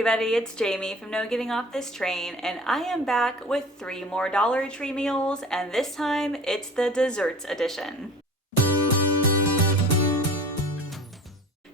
everybody, it's Jamie from No Getting Off This Train, and I am back with 3 more Dollar Tree meals, and this time it's the desserts edition.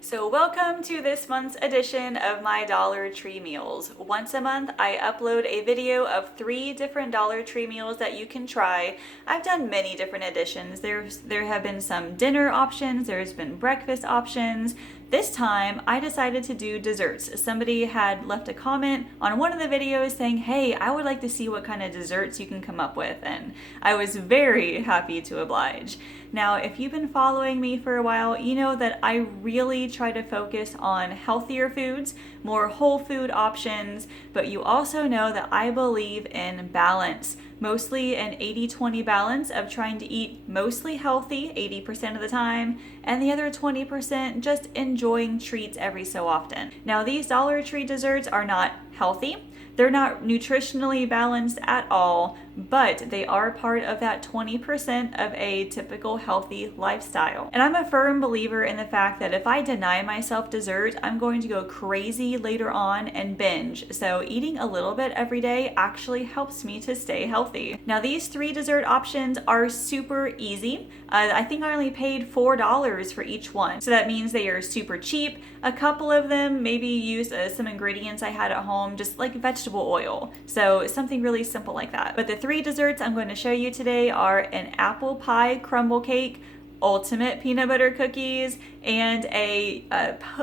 So welcome to this month's edition of my Dollar Tree meals. Once a month, I upload a video of 3 different Dollar Tree meals that you can try. I've done many different editions. There have been some dinner options, there's been breakfast options. This time, I decided to do desserts. Somebody had left a comment on one of the videos saying, hey, I would like to see what kind of desserts you can come up with, and I was very happy to oblige. Now, if you've been following me for a while, you know that I really try to focus on healthier foods, more whole food options, but you also know that I believe in balance. Mostly an 80-20 balance of trying to eat mostly healthy 80% of the time, and the other 20% just enjoying treats every so often. Now, these Dollar Tree desserts are not healthy. They're not nutritionally balanced at all, but they are part of that 20% of a typical healthy lifestyle. And I'm a firm believer in the fact that if I deny myself dessert, I'm going to go crazy later on and binge. So eating a little bit every day actually helps me to stay healthy. Now, these 3 dessert options are super easy. I think I only paid $4 for each one. So that means they are super cheap. A couple of them maybe used some ingredients I had at home, just like vegetable oil. So something really simple like that. But the 3 desserts I'm going to show you today are an apple pie crumble cake, ultimate peanut butter cookies, and a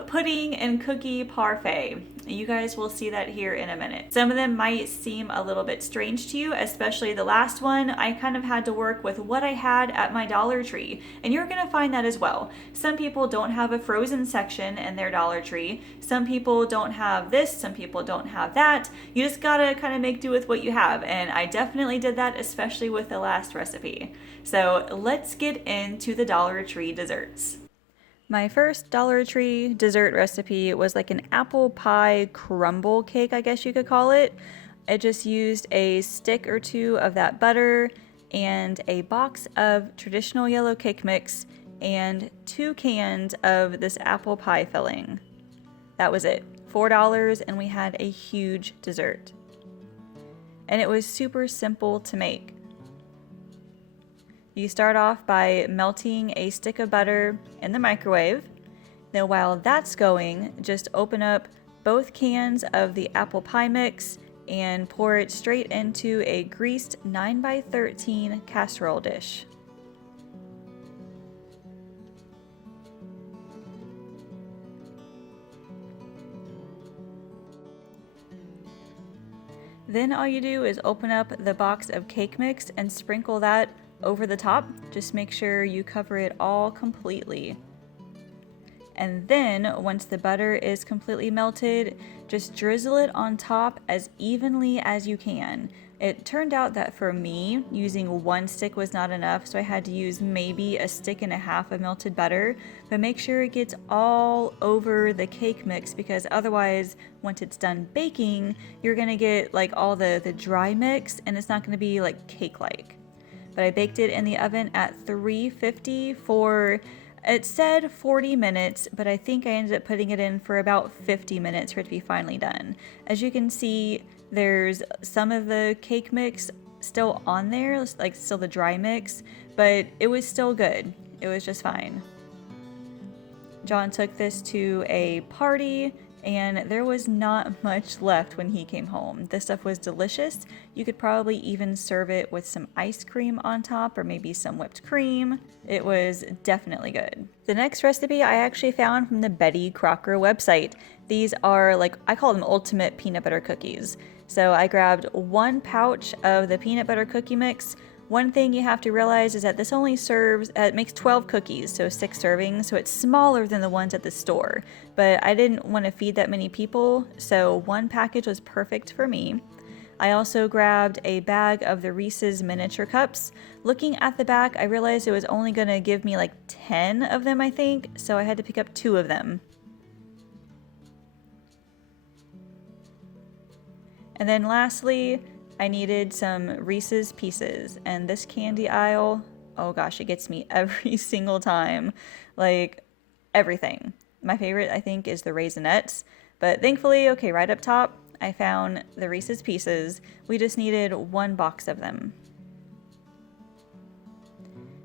pudding and cookie parfait. You guys will see that here in a minute. Some of them might seem a little bit strange to you, especially the last one. I kind of had to work with what I had at my Dollar Tree, and you're gonna find that as well. Some people don't have a frozen section in their Dollar Tree. Some people don't have this, some people don't have that. You just gotta kind of make do with what you have, and I definitely did that, especially with the last recipe. So let's get into the Dollar Tree desserts. My first Dollar Tree dessert recipe was like an apple pie crumble cake, I guess you could call it. I just used a stick or 2 of that butter and a box of traditional yellow cake mix and 2 cans of this apple pie filling. That was it. $4, and we had a huge dessert. And it was super simple to make. You start off by melting a stick of butter in the microwave. Then while that's going, just open up both cans of the apple pie mix and pour it straight into a greased 9x13 casserole dish. Then all you do is open up the box of cake mix and sprinkle that over the top. Just make sure you cover it all completely. And then once the butter is completely melted, just drizzle it on top as evenly as you can. It turned out that for me, using 1 stick was not enough, so I had to use maybe a stick and a half of melted butter, but make sure it gets all over the cake mix, because otherwise, once it's done baking, you're gonna get like all the dry mix, and it's not gonna be like cake-like. But I baked it in the oven at 350 for, it said 40 minutes, but I think I ended up putting it in for about 50 minutes for it to be finally done. As you can see, there's some of the cake mix still on there, like still the dry mix, but it was still good. It was just fine. John took this to a party, and there was not much left when he came home. This stuff was delicious. You could probably even serve it with some ice cream on top, or maybe some whipped cream. It was definitely good. The next recipe I actually found from the Betty Crocker website. These are like, I call them ultimate peanut butter cookies. So I grabbed 1 pouch of the peanut butter cookie mix. One thing you have to realize is that this only serves, it makes 12 cookies, so 6 servings, so it's smaller than the ones at the store. But I didn't want to feed that many people, so 1 package was perfect for me. I also grabbed a bag of the Reese's miniature cups. Looking at the back, I realized it was only going to give me like 10 of them, I think, so I had to pick up 2 of them. And then lastly, I needed some Reese's Pieces, and this candy aisle, oh gosh, it gets me every single time. Like, everything. My favorite, I think, is the Raisinets, But thankfully, okay, right up top, I found the Reese's Pieces. We just needed 1 box of them.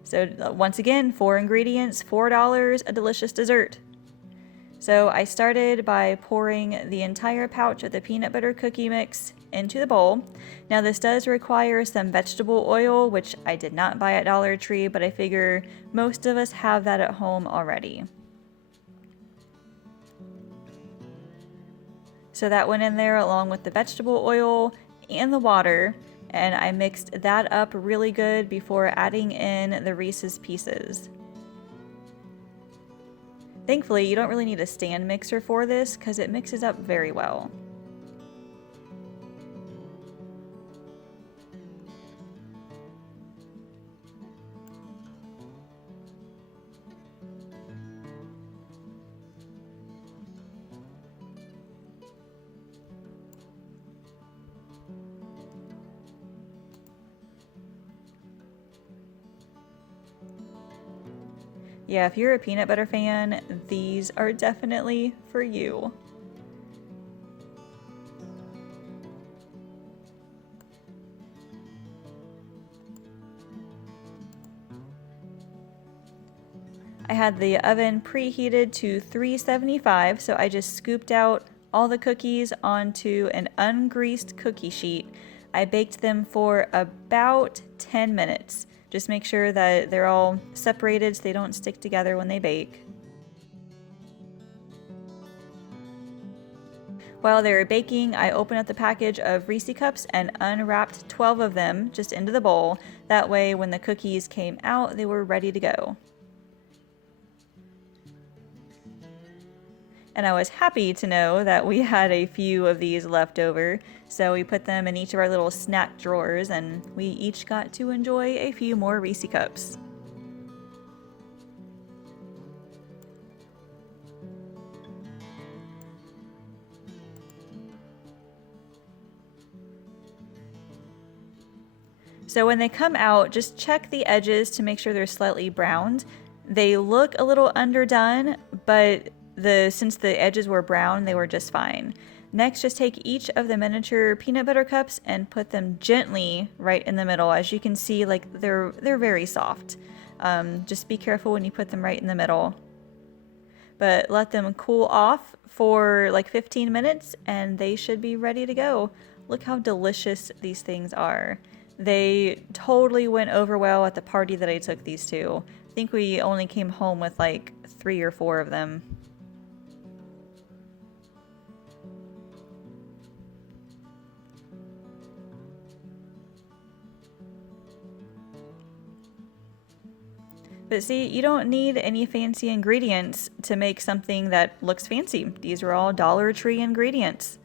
So once again, 4 ingredients, $4, a delicious dessert. So I started by pouring the entire pouch of the peanut butter cookie mix into the bowl. Now this does require some vegetable oil, which I did not buy at Dollar Tree, but I figure most of us have that at home already. So that went in there along with the vegetable oil and the water, and I mixed that up really good before adding in the Reese's Pieces. Thankfully, you don't really need a stand mixer for this because it mixes up very well. Yeah, if you're a peanut butter fan, these are definitely for you. I had the oven preheated to 375, so I just scooped out all the cookies onto an ungreased cookie sheet. I baked them for about 10 minutes. Just make sure that they're all separated so they don't stick together when they bake. While they were baking, I opened up the package of Reese cups and unwrapped 12 of them just into the bowl. That way when the cookies came out, they were ready to go. And I was happy to know that we had a few of these left over, so we put them in each of our little snack drawers and we each got to enjoy a few more Reese cups. So when they come out, just check the edges to make sure they're slightly browned. They look a little underdone, but since the edges were brown, they were just fine. Next, just take each of the miniature peanut butter cups and put them gently right in the middle. As you can see, like they're very soft. Just be careful when you put them right in the middle. But let them cool off for like 15 minutes and they should be ready to go. Look how delicious these things are. They totally went over well at the party that I took these to. I think we only came home with like 3 or 4 of them. But see, you don't need any fancy ingredients to make something that looks fancy. These are all Dollar Tree ingredients.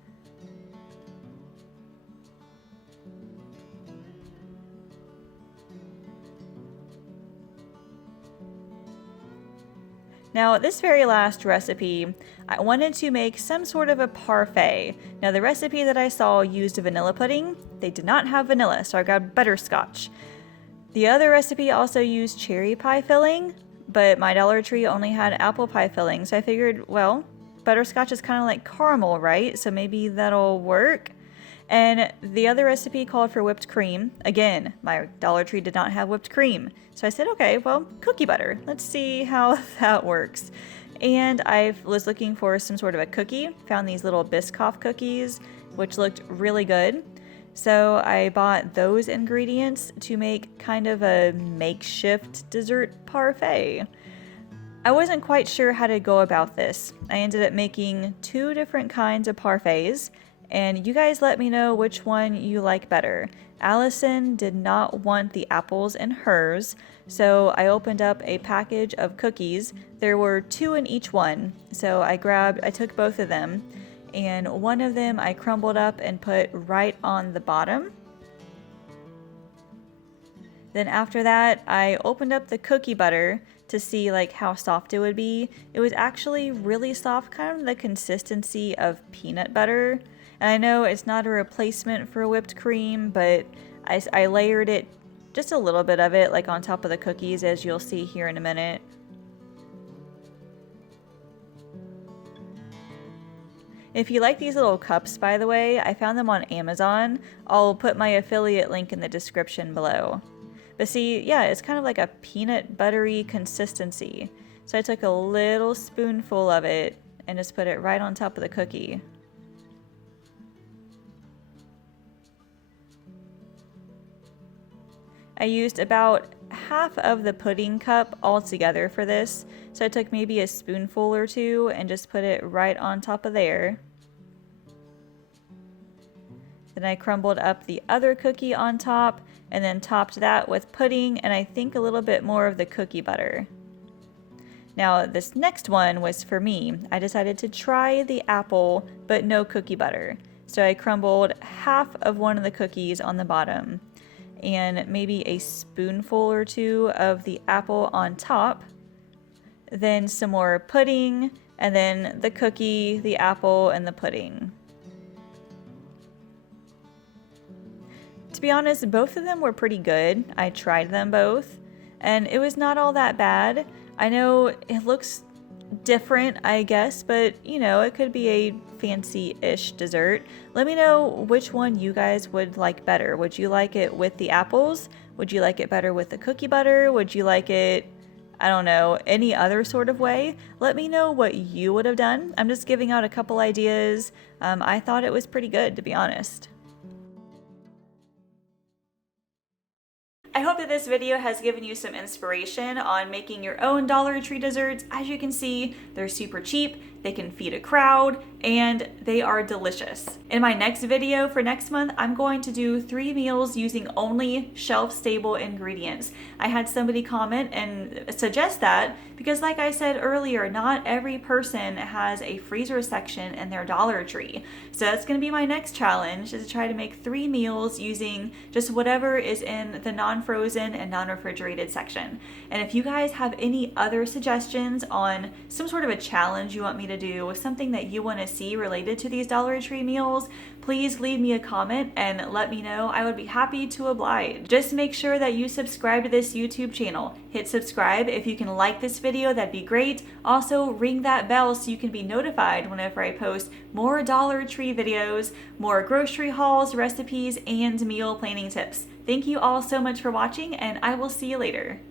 Now, this very last recipe, I wanted to make some sort of a parfait. Now, the recipe that I saw used vanilla pudding. They did not have vanilla, so I grabbed butterscotch. The other recipe also used cherry pie filling, but my Dollar Tree only had apple pie filling, so I figured, well, butterscotch is kind of like caramel, right? So maybe that'll work. And the other recipe called for whipped cream. Again, my Dollar Tree did not have whipped cream. So I said, okay, well, cookie butter. Let's see how that works. And I was looking for some sort of a cookie. Found these little Biscoff cookies, which looked really good. So I bought those ingredients to make kind of a makeshift dessert parfait. I wasn't quite sure how to go about this. I ended up making 2 different kinds of parfaits, and you guys let me know which one you like better. Allison did not want the apples in hers, so I opened up a package of cookies. There were 2 in each one, so I took both of them. And one of them I crumbled up and put right on the bottom. Then after that, I opened up the cookie butter to see like how soft it would be. It was actually really soft, kind of the consistency of peanut butter. And I know it's not a replacement for whipped cream, but I layered it, just a little bit of it, like on top of the cookies, as you'll see here in a minute. If you like these little cups, by the way, I found them on Amazon. I'll put my affiliate link in the description below. But see, yeah, it's kind of like a peanut buttery consistency. So I took a little spoonful of it and just put it right on top of the cookie. I used about half of the pudding cup altogether for this, so I took maybe a spoonful or two and just put it right on top of there. Then I crumbled up the other cookie on top and then topped that with pudding and I think a little bit more of the cookie butter. Now this next one was for me. I decided to try the apple but no cookie butter. So I crumbled half of one of the cookies on the bottom and maybe a spoonful or two of the apple on top, then some more pudding, and then the cookie, the apple, and the pudding. To be honest, both of them were pretty good. I tried them both, and it was not all that bad. I know it looks different, I guess, but you know, it could be a fancy-ish dessert. Let me know which one you guys would like better. Would you like it with the apples? Would you like it better with the cookie butter? Would you like it, I don't know, any other sort of way? Let me know what you would have done. I'm just giving out a couple ideas. I thought it was pretty good, to be honest. I hope that this video has given you some inspiration on making your own Dollar Tree desserts. As you can see, they're super cheap, they can feed a crowd, and they are delicious. In my next video for next month, I'm going to do 3 meals using only shelf-stable ingredients. I had somebody comment and suggest that because like I said earlier, not every person has a freezer section in their Dollar Tree. So that's gonna be my next challenge, is to try to make 3 meals using just whatever is in the non-frozen and non-refrigerated section. And if you guys have any other suggestions on some sort of a challenge you want me to do, something that you want to see related to these Dollar Tree meals, please leave me a comment and let me know. I would be happy to oblige. Just make sure that you subscribe to this YouTube channel. Hit subscribe. If you can like this video, that'd be great. Also, ring that bell so you can be notified whenever I post more Dollar Tree videos, more grocery hauls, recipes, and meal planning tips. Thank you all so much for watching, and I will see you later.